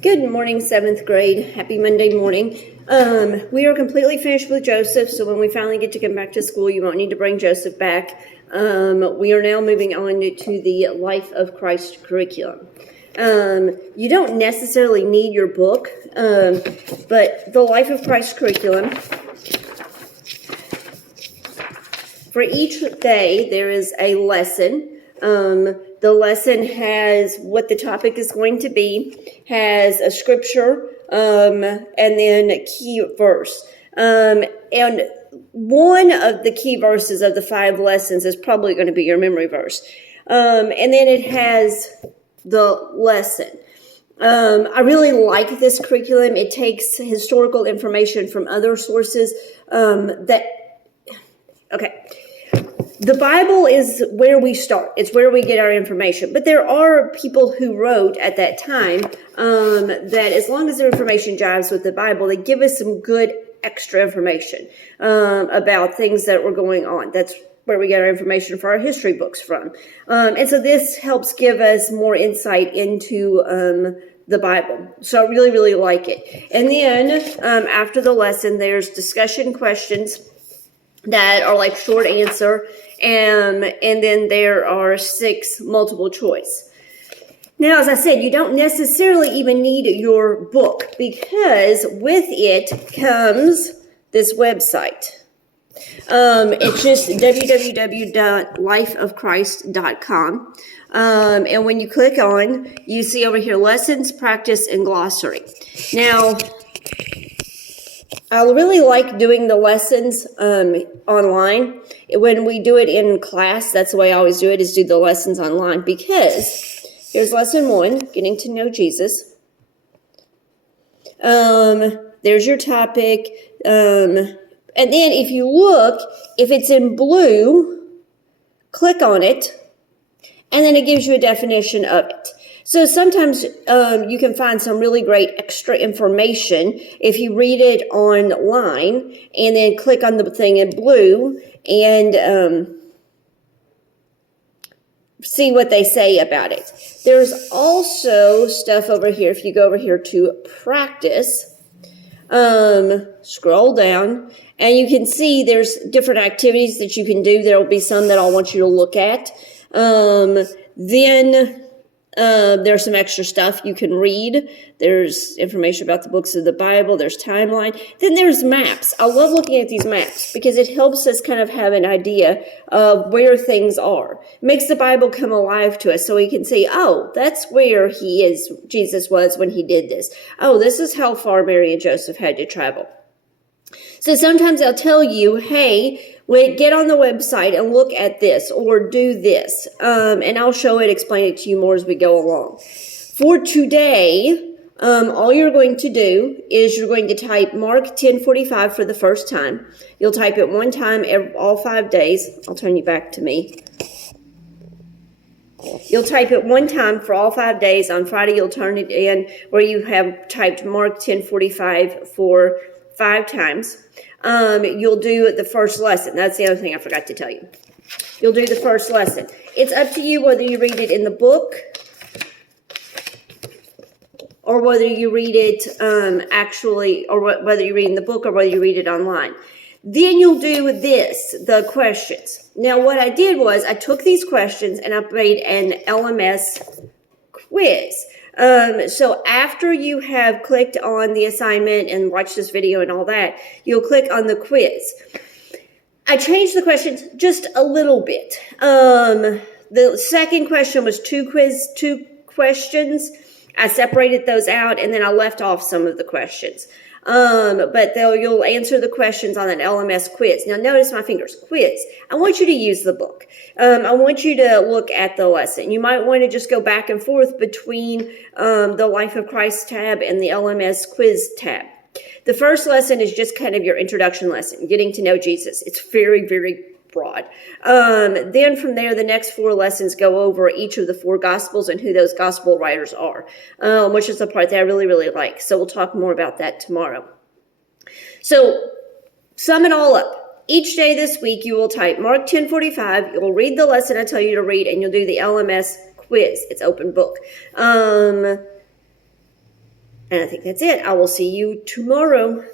Good morning, 7th grade. Happy Monday morning. We are completely finished with Joseph, so when we finally get to come back to school, you won't need to bring Joseph back. We are now moving on to the Life of Christ curriculum. You don't necessarily need your book, but the Life of Christ curriculum, for each day there is a lesson. The lesson has what the topic is going to be, has a scripture, and then a key verse. And one of the key verses of the 5 lessons is probably going to be your memory verse. And then it has the lesson. I really like this curriculum. It takes historical information from other sources The Bible is where we start. It's where we get our information. But there are people who wrote at that time that as long as their information jives with the Bible, they give us some good extra information about things that were going on. That's where we get our information for our history books from. And so this helps give us more insight into the Bible. So I really, really like it. And then after the lesson, there's discussion questions that are like short answer. And then there are 6 multiple choice. Now, as I said, you don't necessarily even need your book because with it comes this website. It's just www.lifeofchrist.com. And when you click on, you see over here lessons, practice, and glossary. Now, I really like doing the lessons online. When we do it in class, that's the way I always do it, is do the lessons online. Because here's lesson 1, getting to know Jesus. There's your topic. And then if you look, if it's in blue, click on it. And then it gives you a definition of it. So sometimes you can find some really great extra information if you read it online and then click on the thing in blue and see what they say about it. There's also stuff over here. If you go over here to practice, scroll down, and you can see there's different activities that you can do. There will be some that I'll want you to look at. There's some extra stuff you can read. There's information about the books of the Bible. There's timeline. Then there's maps. I love looking at these maps because it helps us kind of have an idea of where things are. It makes the Bible come alive to us so we can see, oh, that's where Jesus was when he did this. Oh, this is how far Mary and Joseph had to travel. So sometimes I'll tell you, hey, get on the website and look at this or do this. And I'll show it, explain it to you more as we go along. For today, all you're going to do is you're going to type Mark 10:45 for the first time. You'll type it one time all 5 days. I'll turn you back to me. You'll type it one time for all 5 days. On Friday, you'll turn it in where you have typed Mark 10:45 for 5 times. You'll do the first lesson. That's the other thing I forgot to tell you. You'll do the first lesson. It's up to you whether you read it in the book or whether you read it whether you read in the book or whether you read it online. Then you'll do the questions. Now, what I did was I took these questions and I made an LMS quiz. So after you have clicked on the assignment and watched this video and all that, you'll click on the quiz. I changed the questions just a little bit. The second question was two questions. I separated those out and then I left off some of the questions. But you'll answer the questions on an LMS quiz. Now notice my fingers, quiz. I want you to use the book. I want you to look at the lesson. You might want to just go back and forth between the Life of Christ tab and the LMS quiz tab. The first lesson is just kind of your introduction lesson, getting to know Jesus. It's very, very broad. Then from there, the next 4 lessons go over each of the 4 Gospels and who those Gospel writers are, which is the part that I really, really like. So we'll talk more about that tomorrow. So sum it all up. Each day this week, you will type Mark 10:45. You'll read the lesson I tell you to read, and you'll do the LMS quiz. It's open book. And I think that's it. I will see you tomorrow.